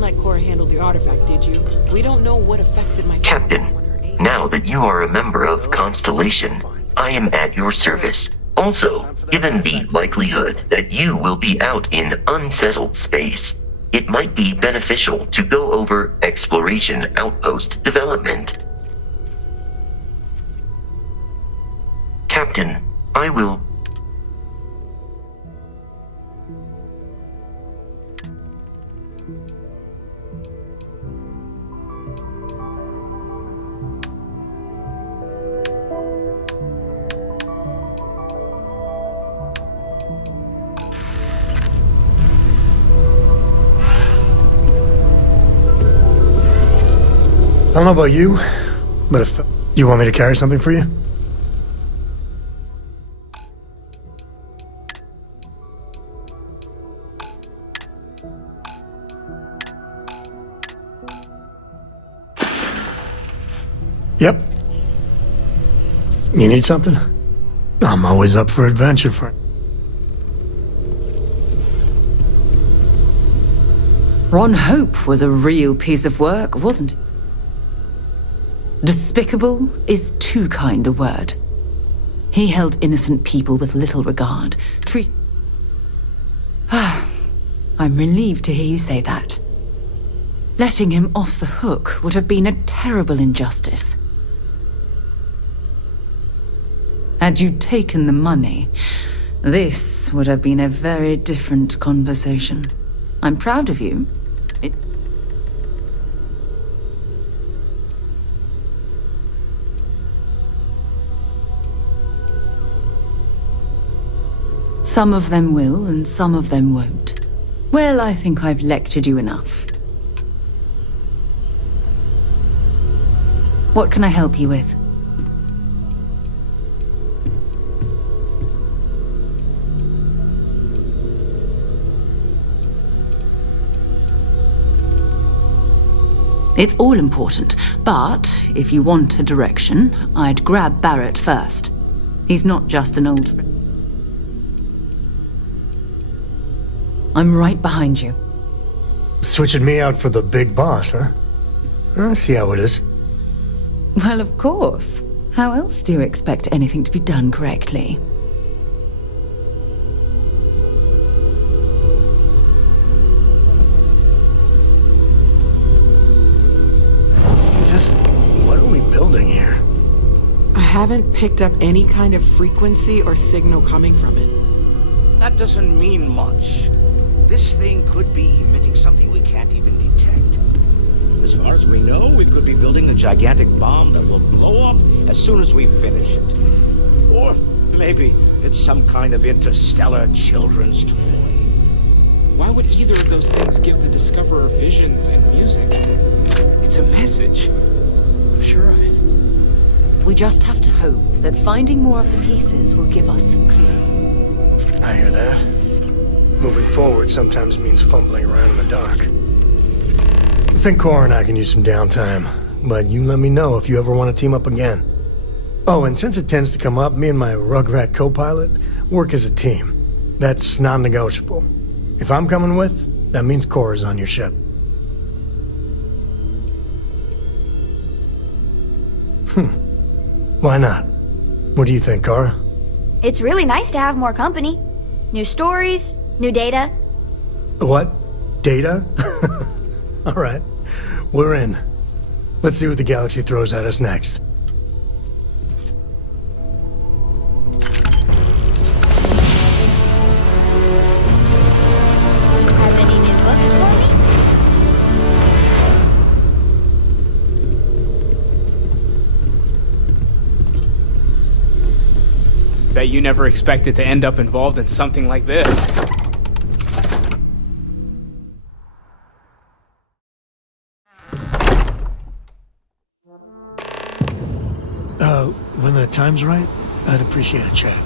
didn't let Cora handle the artifact, did you? We don't know what effects it might have on Captain, someone her age. now that you are a member of Constellation, I am at your service. Also, given the likelihood that you will be out in unsettled space, it might be beneficial to go over exploration outpost development. Captain, I will... I don't know about you, but if you want me to carry something for you? Yep. You need something? I'm always up for adventure, friend. Ron Hope was a real piece of work, wasn't it? Despicable is too kind a word. He held innocent people with little regard. I'm relieved to hear you say that. Letting him off the hook would have been a terrible injustice. Had you taken the money, this would have been a very different conversation. I'm proud of you. Some of them will, and some of them won't. Well, I think I've lectured you enough. What can I help you with? It's all important, but if you want a direction, I'd grab Barrett first. He's not just an old friend. I'm right behind you. Switching me out for the big boss, huh? I see how it is. Well, of course. How else do you expect anything to be done correctly? Just, what are we building here? I haven't picked up any kind of frequency or signal coming from it. That doesn't mean much. This thing could be emitting something we can't even detect. As far as we know, we could be building a gigantic bomb that will blow up as soon as we finish it. Or maybe it's some kind of interstellar children's toy. Why would either of those things give the Discoverer visions and music? It's a message. I'm sure of it. We just have to hope that finding more of the pieces will give us some clue. I hear that. Moving forward sometimes means fumbling around in the dark. I think Cora and I can use some downtime, but you let me know if you ever want to team up again. Oh, and since it tends to come up, me and my Rugrat co-pilot work as a team. That's non-negotiable. If I'm coming with, that means Cora's on your ship. Why not? What do you think, Cora? It's really nice to have more company. New stories, new data. What? Data? All right. We're in. Let's see what the galaxy throws at us next. Have any new books for me? Bet you never expected to end up involved in something like this. When the time's right, I'd appreciate a chat.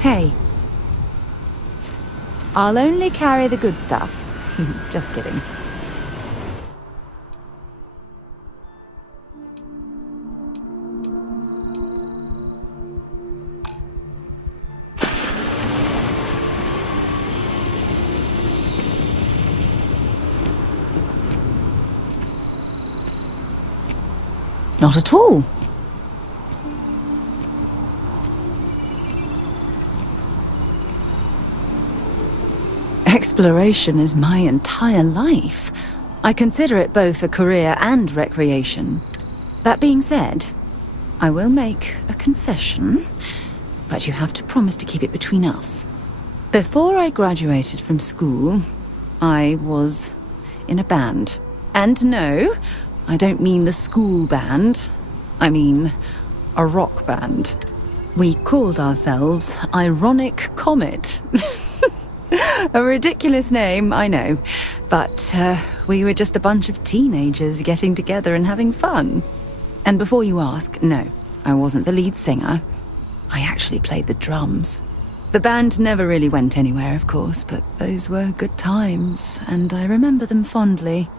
Hey. I'll only carry the good stuff. Just kidding. Not at all. Exploration is my entire life. I consider it both a career and recreation. That being said, I will make a confession, but you have to promise to keep it between us. Before I graduated from school, I was in a band. And no, I don't mean the school band. I mean a rock band. We called ourselves Ironic Comet. A ridiculous name, I know. But we were just a bunch of teenagers getting together and having fun. And before you ask, no, I wasn't the lead singer. I actually played the drums. The band never really went anywhere, of course, but those were good times, and I remember them fondly.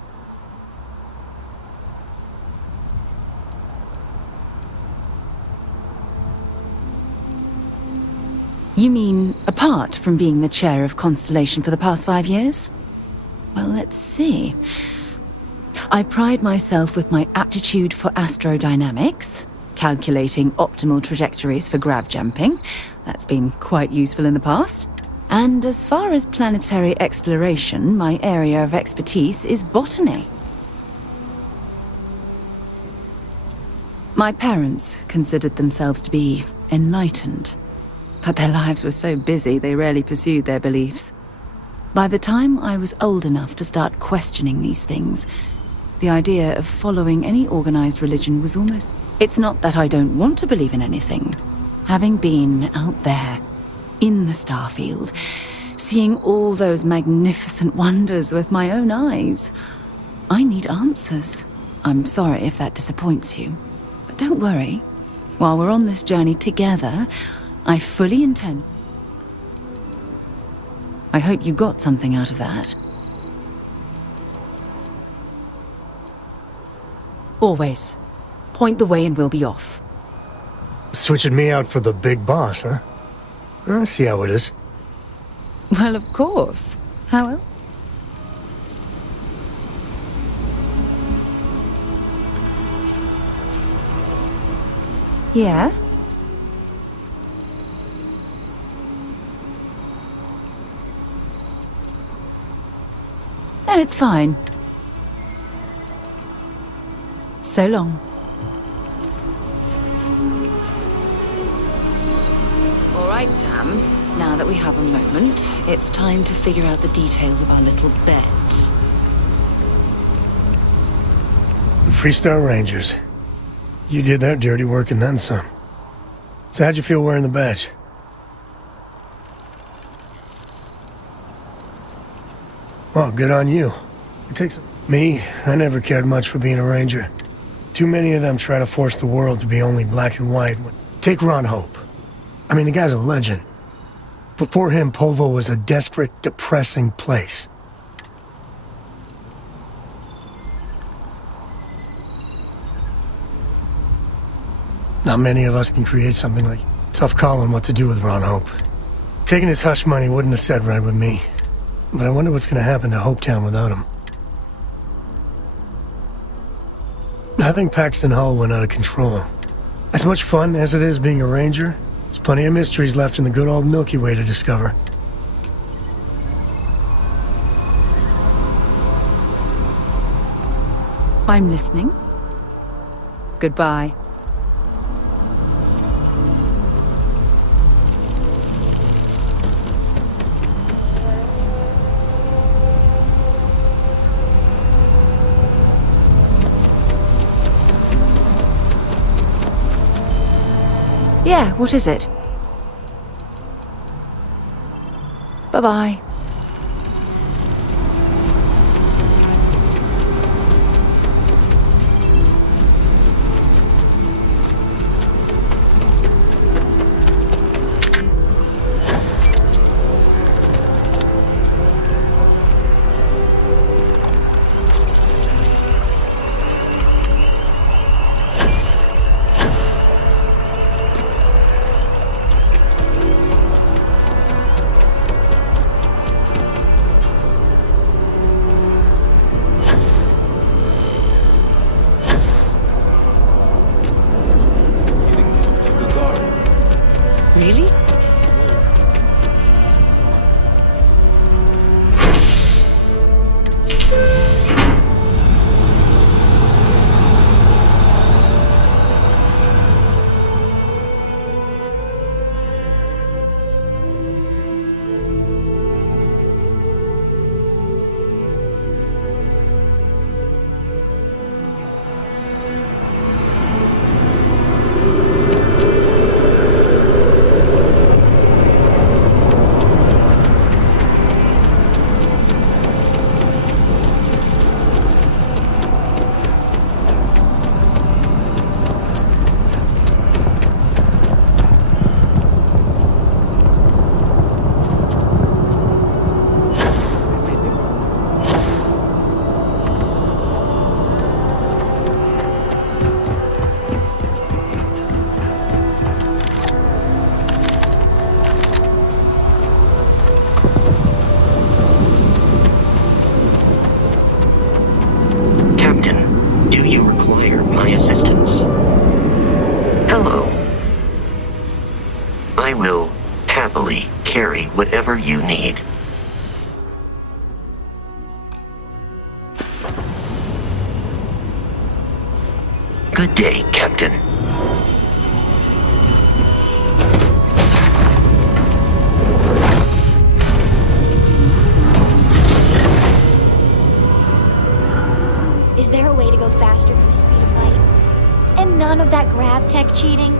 You mean, apart from being the chair of Constellation for the past 5 years? Well, let's see. I pride myself with my aptitude for astrodynamics, calculating optimal trajectories for grav jumping. That's been quite useful in the past. And as far as planetary exploration, my area of expertise is botany. My parents considered themselves to be enlightened. But their lives were so busy, they rarely pursued their beliefs. By the time I was old enough to start questioning these things, the idea of following any organized religion was almost... It's not that I don't want to believe in anything. Having been out there, in the Starfield, seeing all those magnificent wonders with my own eyes, I need answers. I'm sorry if that disappoints you. But don't worry. While we're on this journey together, I fully intend... I hope you got something out of that. Always. Point the way and we'll be off. Switching me out for the big boss, huh? I see how it is. Well, of course. How else? Yeah? No, it's fine. So long. All right, Sam. Now that we have a moment, it's time to figure out the details of our little bet. Freestar Rangers. You did that dirty work and then some. So how'd you feel wearing the badge? Well, good on you. It takes... Me, I never cared much for being a ranger. Too many of them try to force the world to be only black and white. Take Ron Hope. I mean, the guy's a legend. Before him, Polvo was a desperate, depressing place. Not many of us can create something like... Tough calling what to do with Ron Hope. Taking his hush money wouldn't have set right with me. But I wonder what's going to happen to Hopetown without him. I think Paxton Hall went out of control. As much fun as it is being a ranger, there's plenty of mysteries left in the good old Milky Way to discover. I'm listening. Goodbye. Yeah, what is it? Bye-bye. carry whatever you need. Good day, Captain. Is there a way to go faster than the speed of light? And none of that grav tech cheating?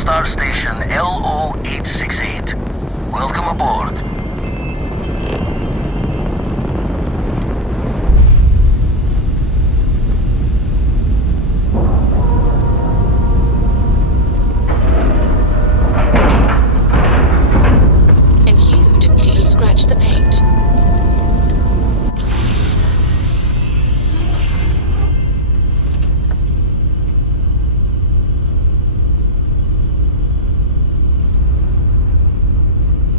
Star Station LO868. Welcome aboard. And you didn't even scratch the paint.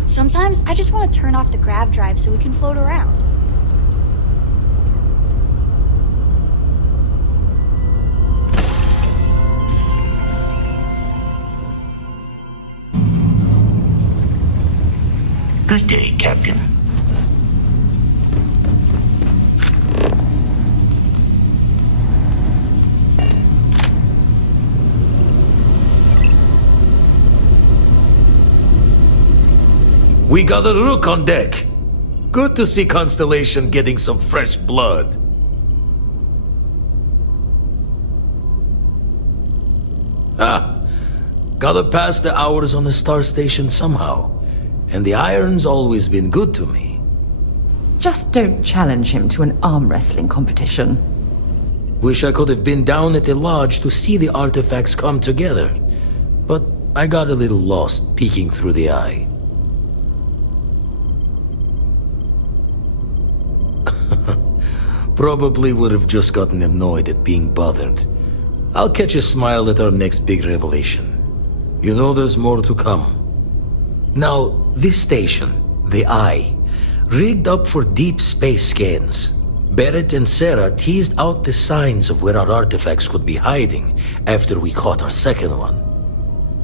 Sometimes I just want to turn off the grav drive so we can float around. Good day, Captain. We got a rook on deck. Good to see Constellation getting some fresh blood. Gotta pass the hours on the Star Station somehow. And the iron's always been good to me. Just don't challenge him to an arm wrestling competition. Wish I could have been down at the lodge to see the artifacts come together. But I got a little lost peeking through the eye. Probably would have just gotten annoyed at being bothered. I'll catch a smile at our next big revelation. You know there's more to come. Now, this station, the Eye, rigged up for deep space scans. Barrett and Sarah teased out the signs of where our artifacts could be hiding after we caught our second one.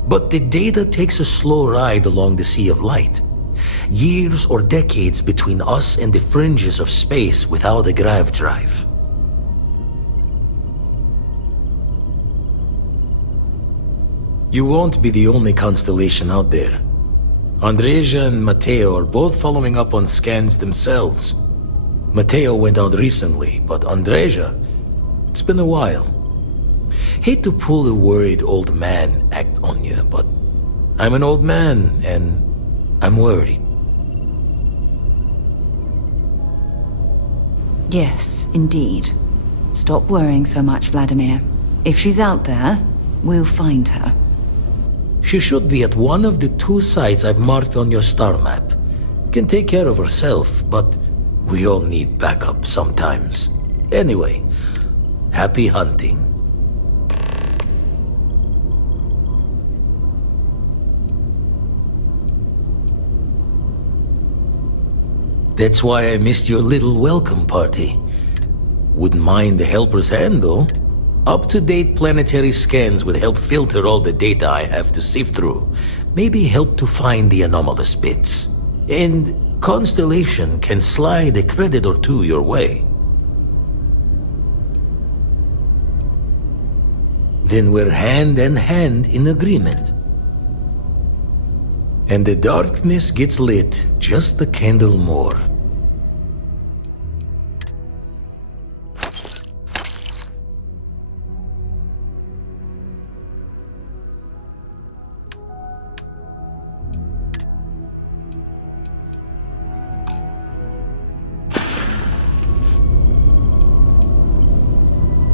But the data takes a slow ride along the Sea of Light. Years or decades between us and the fringes of space without a grav drive. You won't be the only constellation out there. Andreja and Matteo are both following up on scans themselves. Matteo went out recently, but Andreja, it's been a while. Hate to pull a worried old man act on you, but I'm an old man and I'm worried. Yes, indeed. Stop worrying so much, Vladimir. If she's out there, we'll find her. She should be at one of the 2 sites I've marked on your star map. Can take care of herself, but we all need backup sometimes. Anyway, Happy hunting. That's why I missed your little welcome party. Wouldn't mind the helper's hand, though. Up-to-date planetary scans would help filter all the data I have to sift through. Maybe help to find the anomalous bits. And Constellation can slide a credit or two your way. Then we're hand in hand in agreement. And the darkness gets lit just a candle more.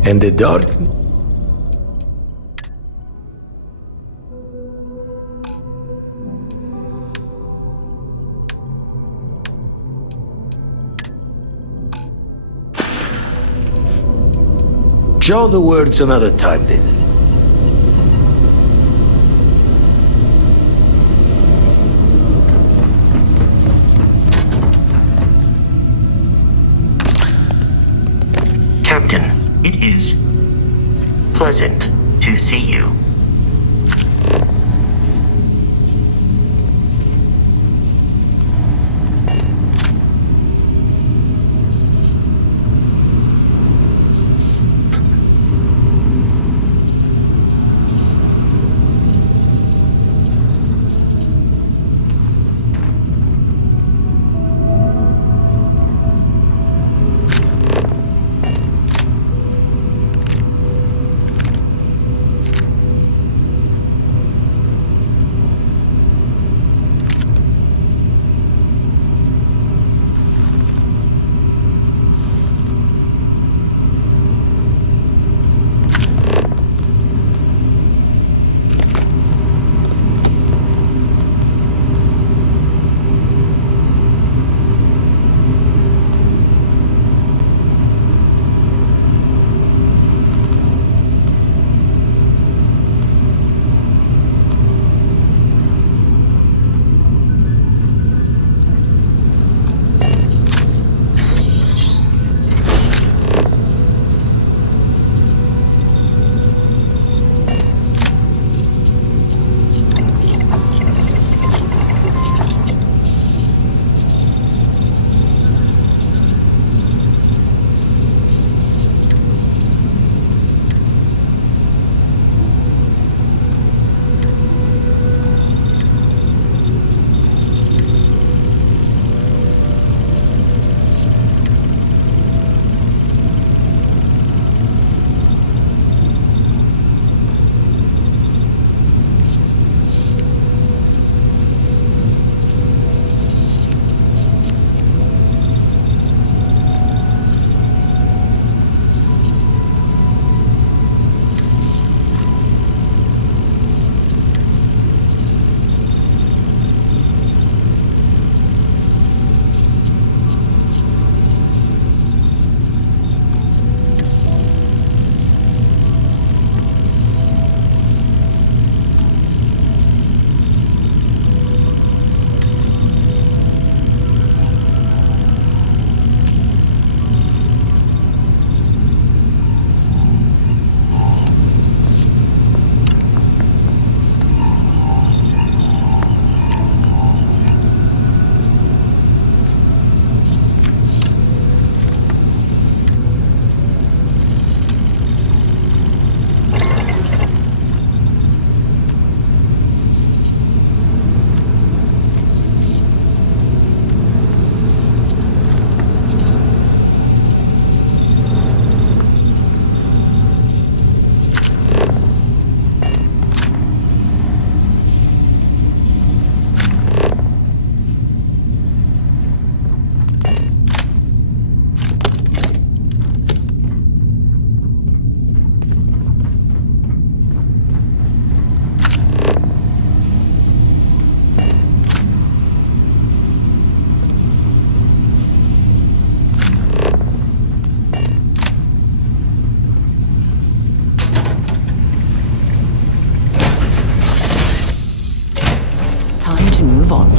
And the dark... Jaw the words another time, then. Captain, it is pleasant to see you. move on.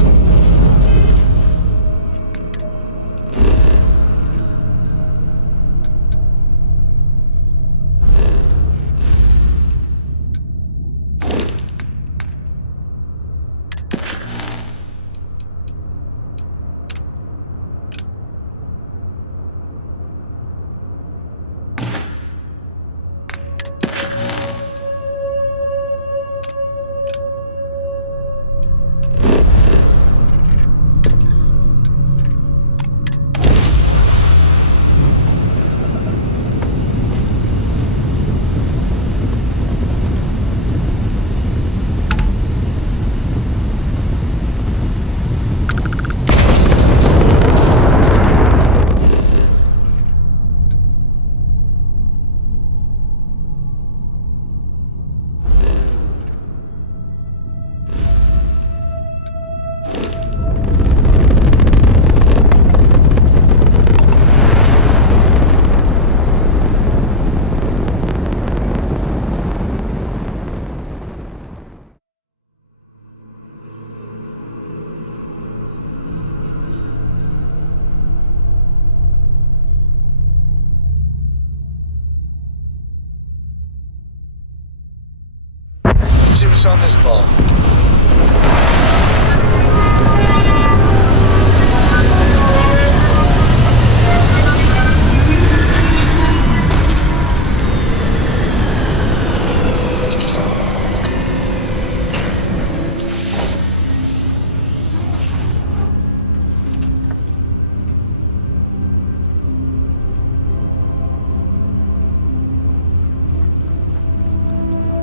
Let's see what's on this ball.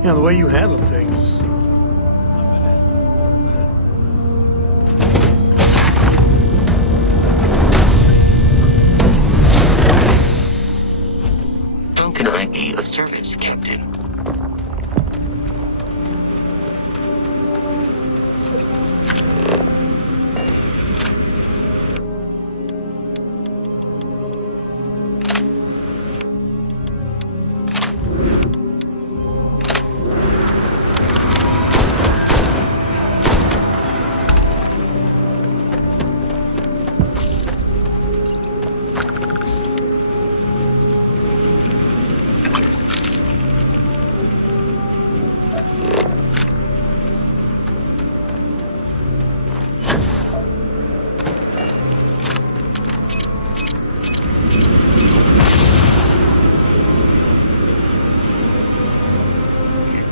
Yeah, the way you handle things. How can I be of service, Captain?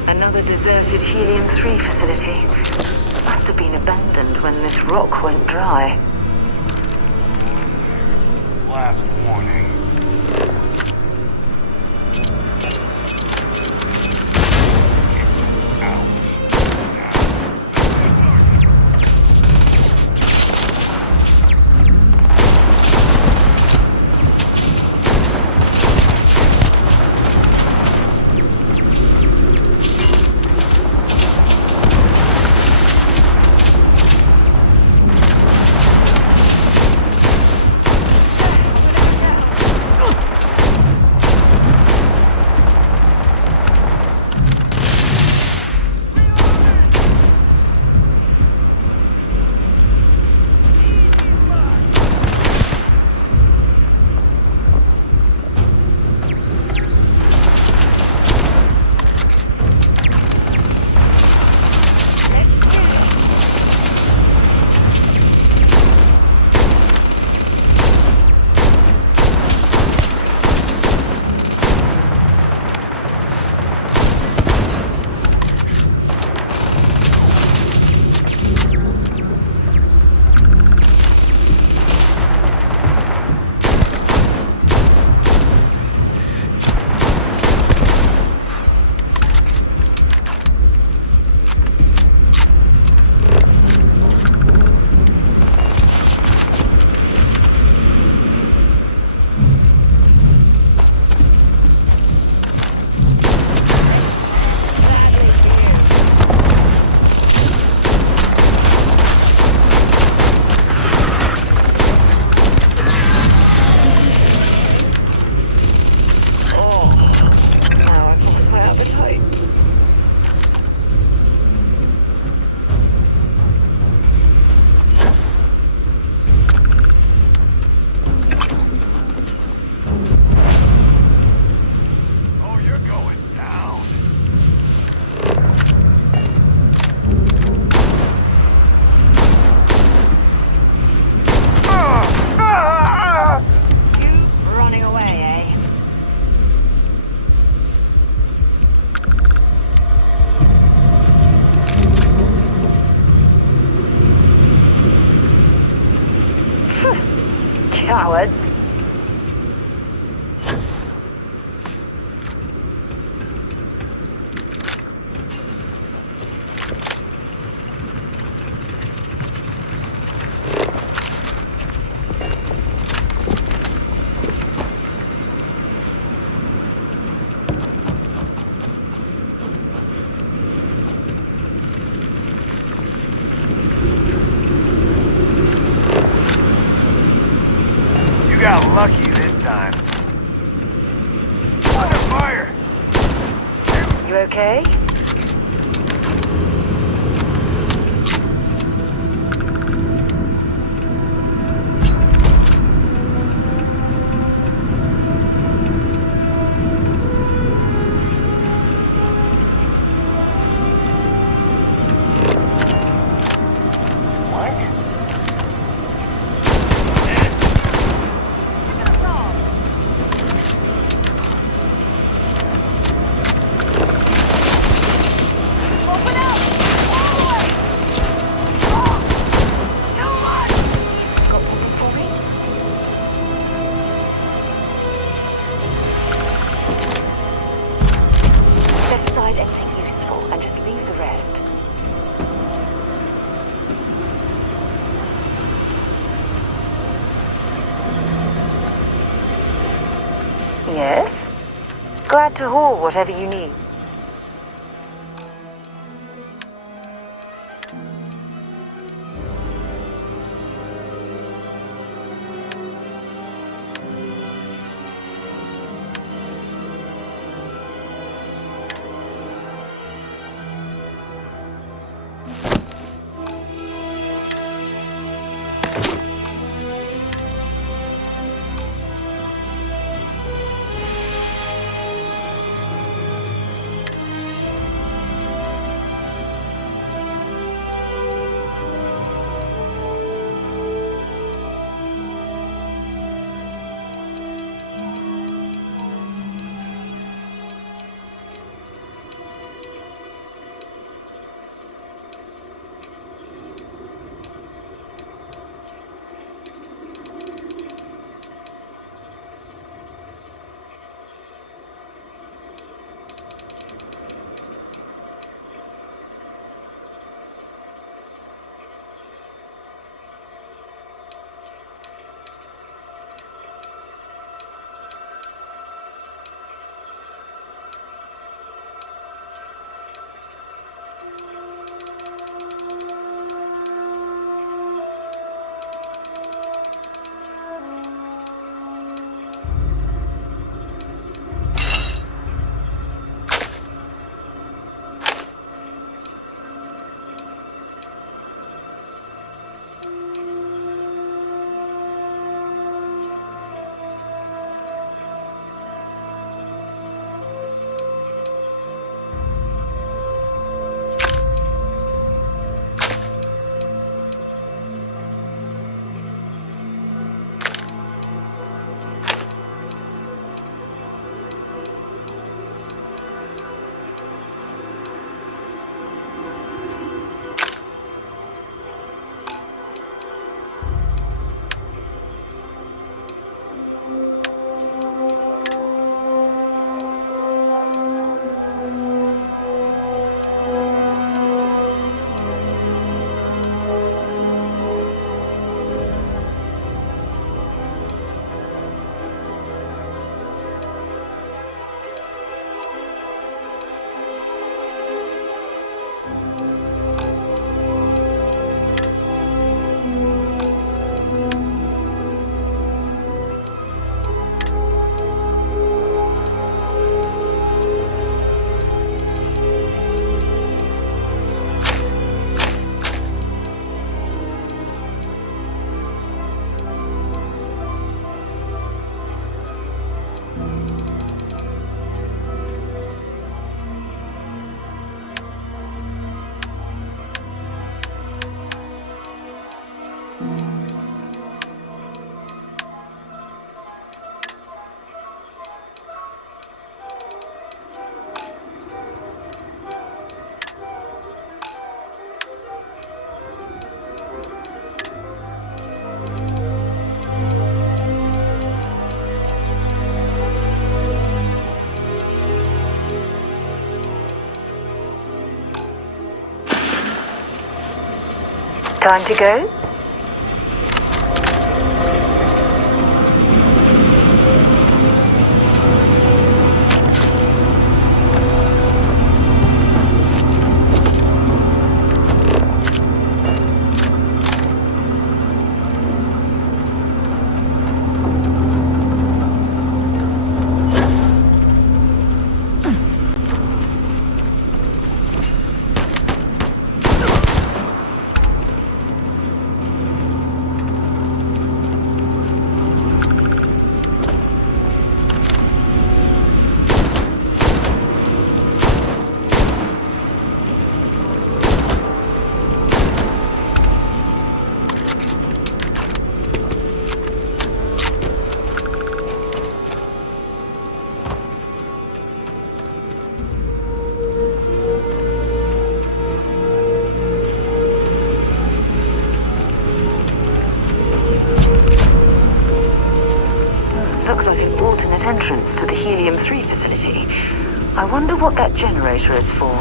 Another deserted Helium-3 facility. Must have been abandoned when this rock went dry. Last warning. cowards. You got lucky this time. Under fire! You okay? Yes? Glad to haul whatever you need. Time to go? Looks like an alternate entrance to the Helium-3 facility. I wonder what that generator is for.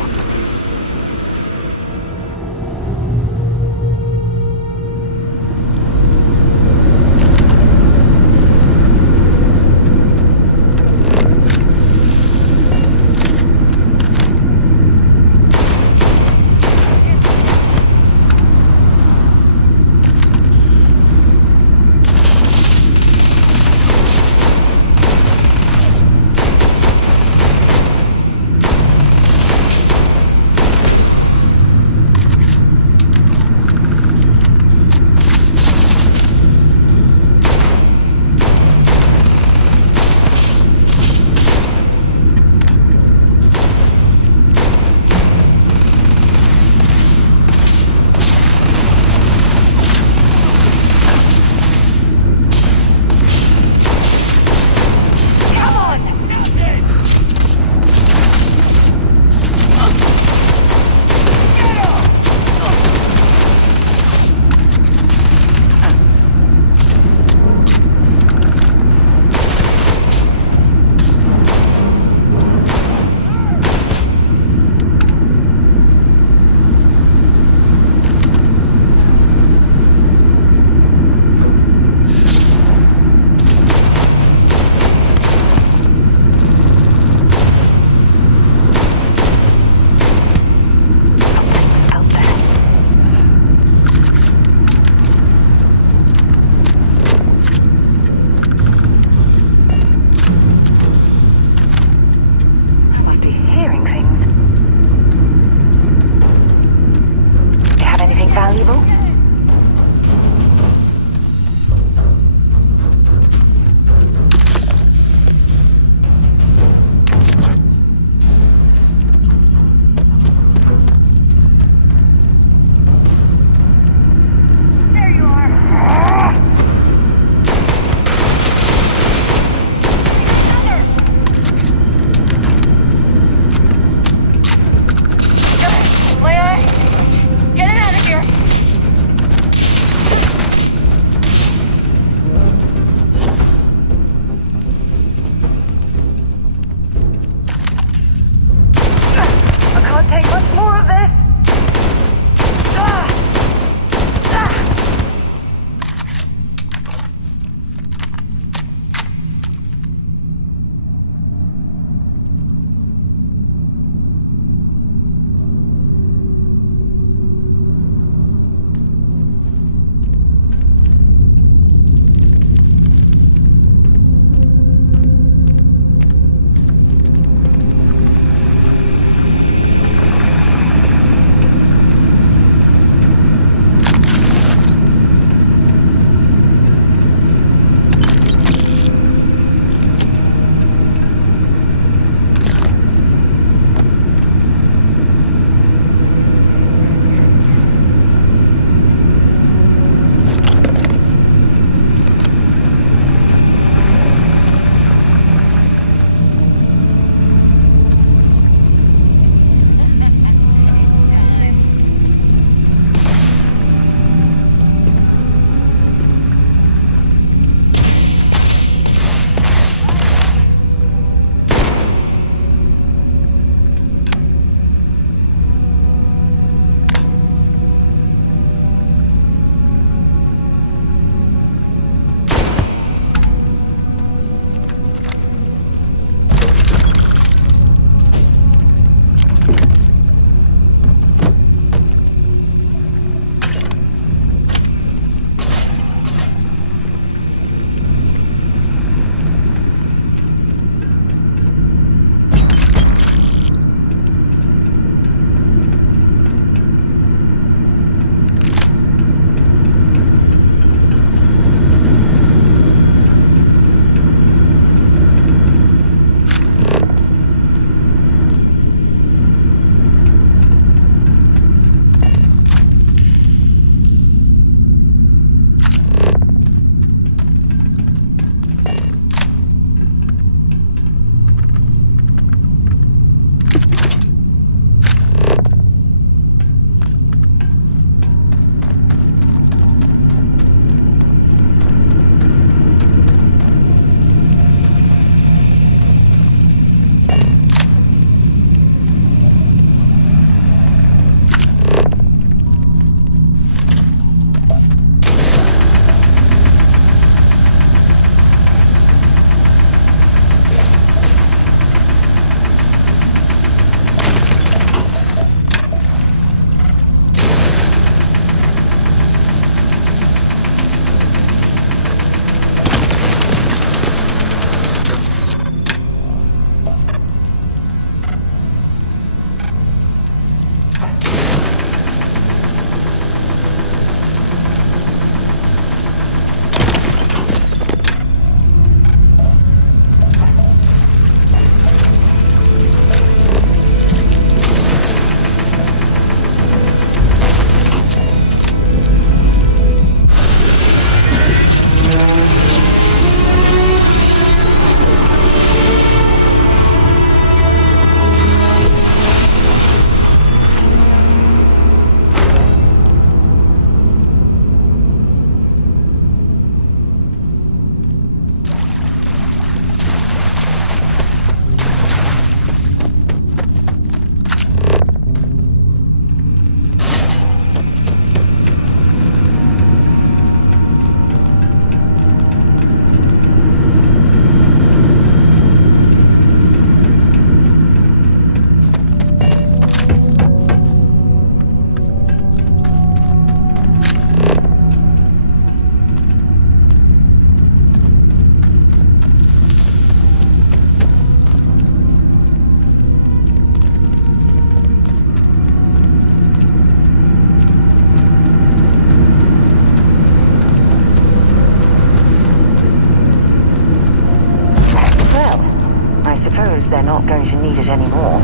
they're not going to need it anymore.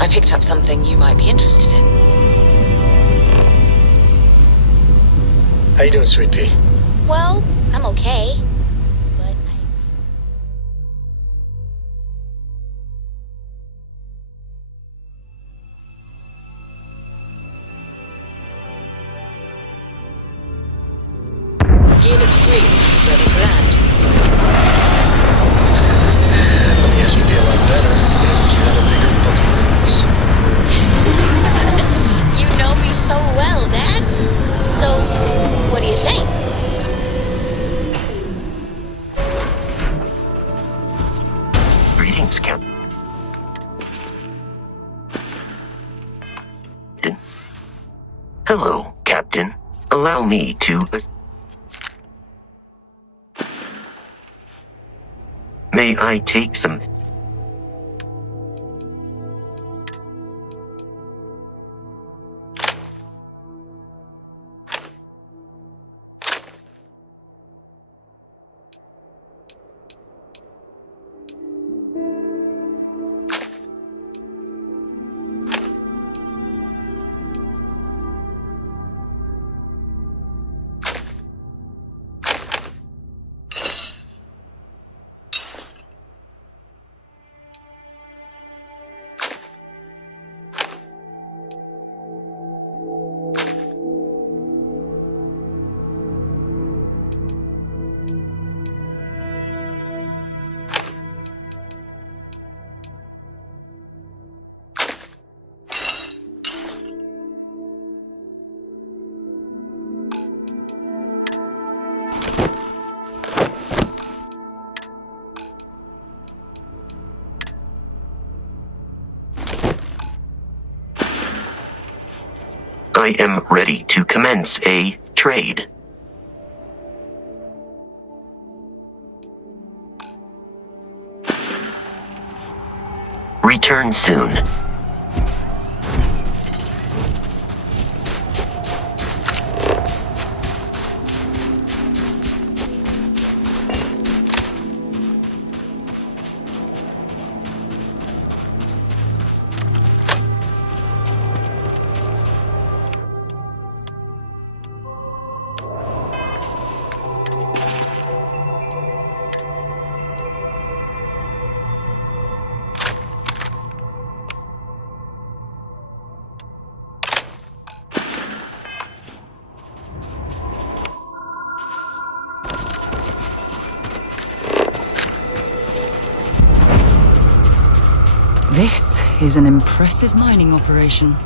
I picked up something you might be interested in. How you doing, Sweet Pea? Well, I'm okay. But Gear looks green. Ready to land. I guess you'd be a lot better if you had a bigger booking lens. you know me so well, Dad. So, what do you say? Greetings, Captain. Hello, Captain. Allow me to... May I take some... I am ready to commence a trade. Return soon. This is an impressive mining operation.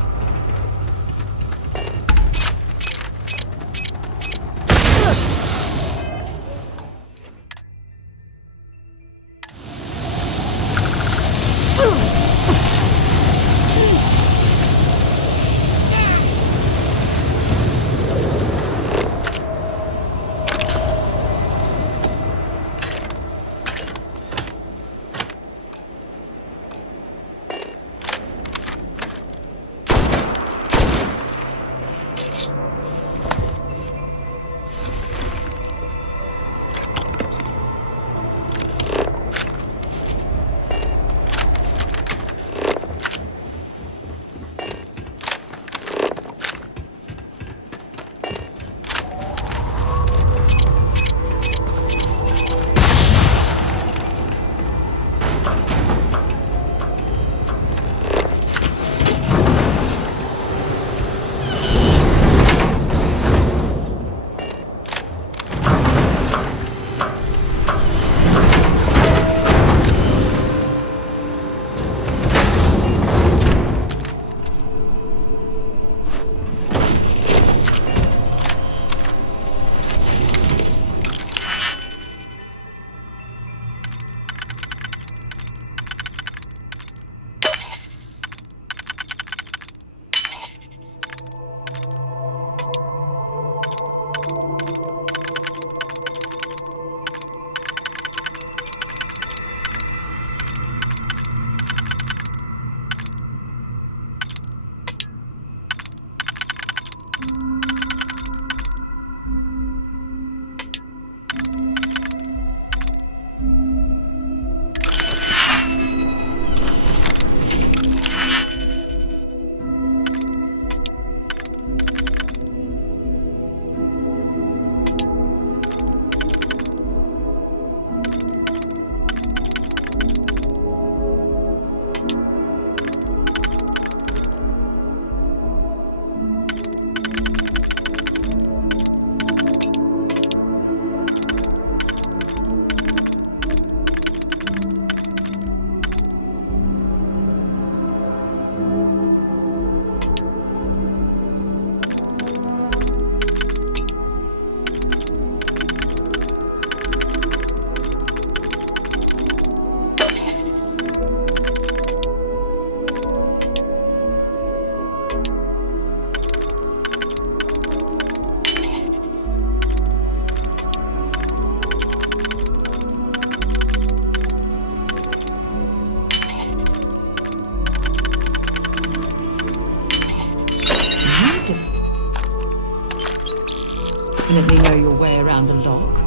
Definitely know your way around a lock.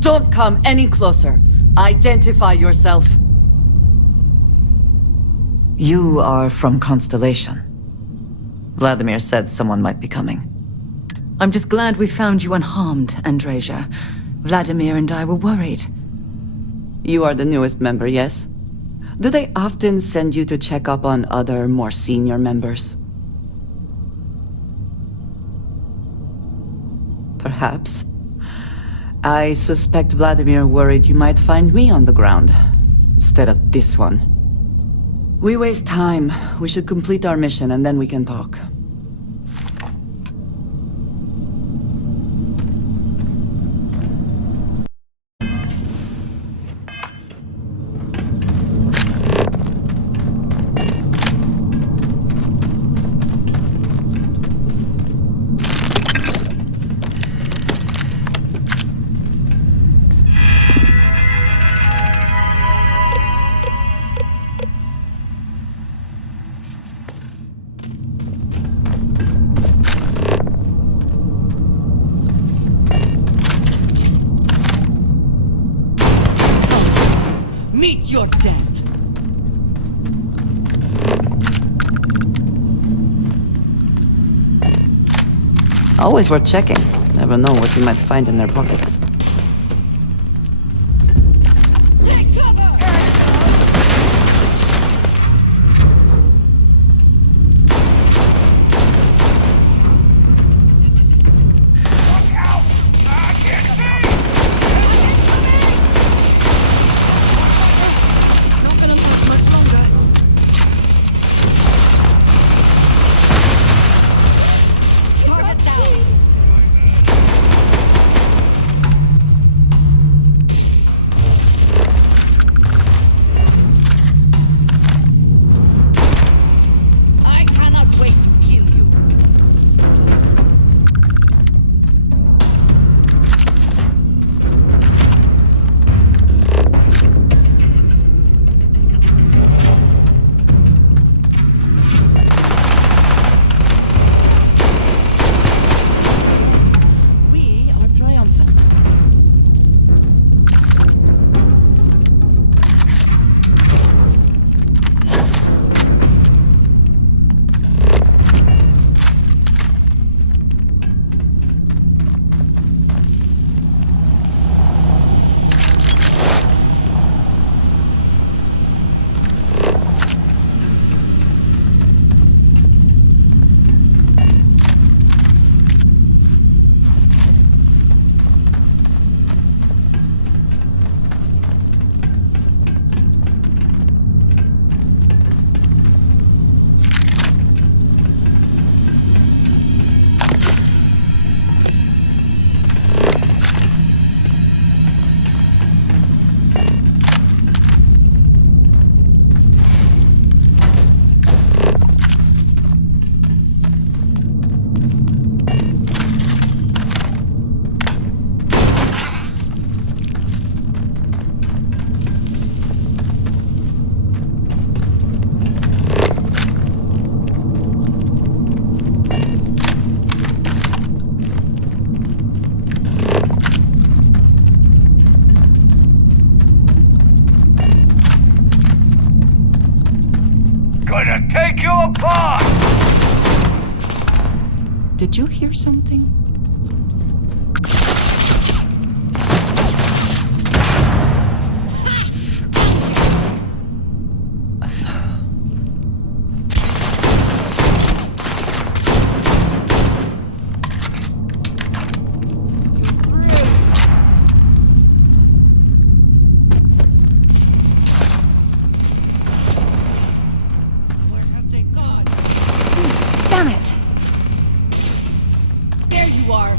Don't come any closer. Identify yourself. You are from Constellation. Vladimir said someone might be coming. I'm just glad we found you unharmed, Andreja. Vladimir and I were worried. You are the newest member, yes? Do they often send you to check up on other, more senior members? Perhaps. I suspect Vladimir worried you might find me on the ground, instead of this one. We waste time. We should complete our mission and then we can talk. Meet your death! Always worth checking. Never know what you might find in their pockets. Take cover! gonna take you apart! Did you hear something? Damn it! There you are!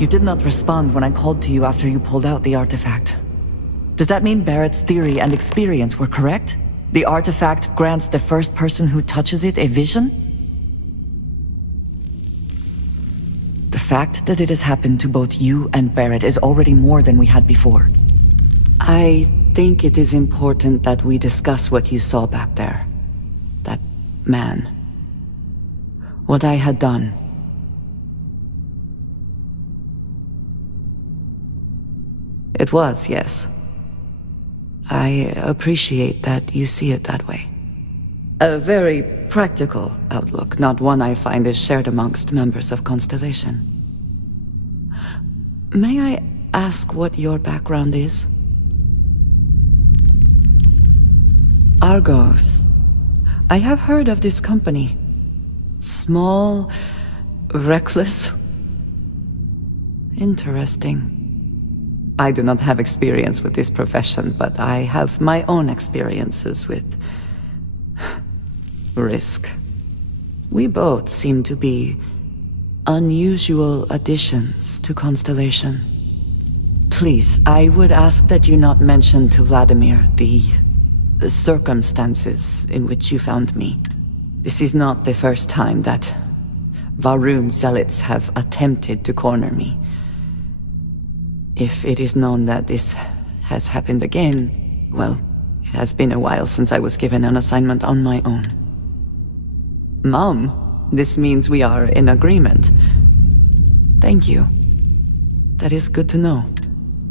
You did not respond when I called to you after you pulled out the artifact. Does that mean Barrett's theory and experience were correct? The artifact grants the first person who touches it a vision? The fact that it has happened to both you and Barrett is already more than we had before. I think it is important that we discuss what you saw back there. That man. What I had done. It was, yes. I appreciate that you see it that way. A very practical outlook, not one I find is shared amongst members of Constellation. May I ask what your background is? Argos. I have heard of this company. Small, reckless. Interesting. I do not have experience with this profession, but I have my own experiences with risk. We both seem to be unusual additions to Constellation. Please, I would ask that you not mention to Vladimir the circumstances in which you found me. This is not the first time that Varun zealots have attempted to corner me. If it is known that this has happened again, well, it has been a while since I was given an assignment on my own. Mom, this means we are in agreement. Thank you. That is good to know.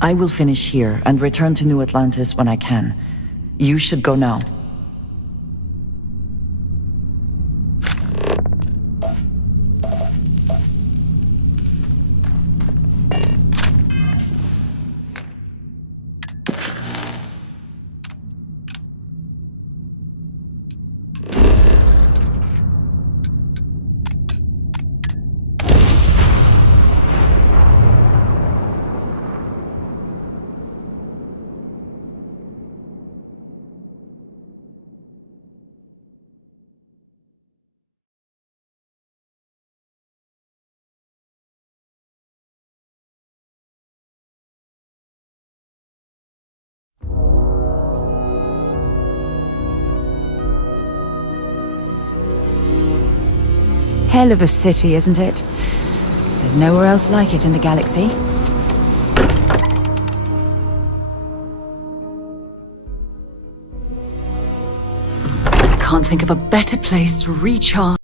I will finish here and return to New Atlantis when I can. You should go now. Hell of a city, isn't it? There's nowhere else like it in the galaxy. Can't think of a better place to recharge.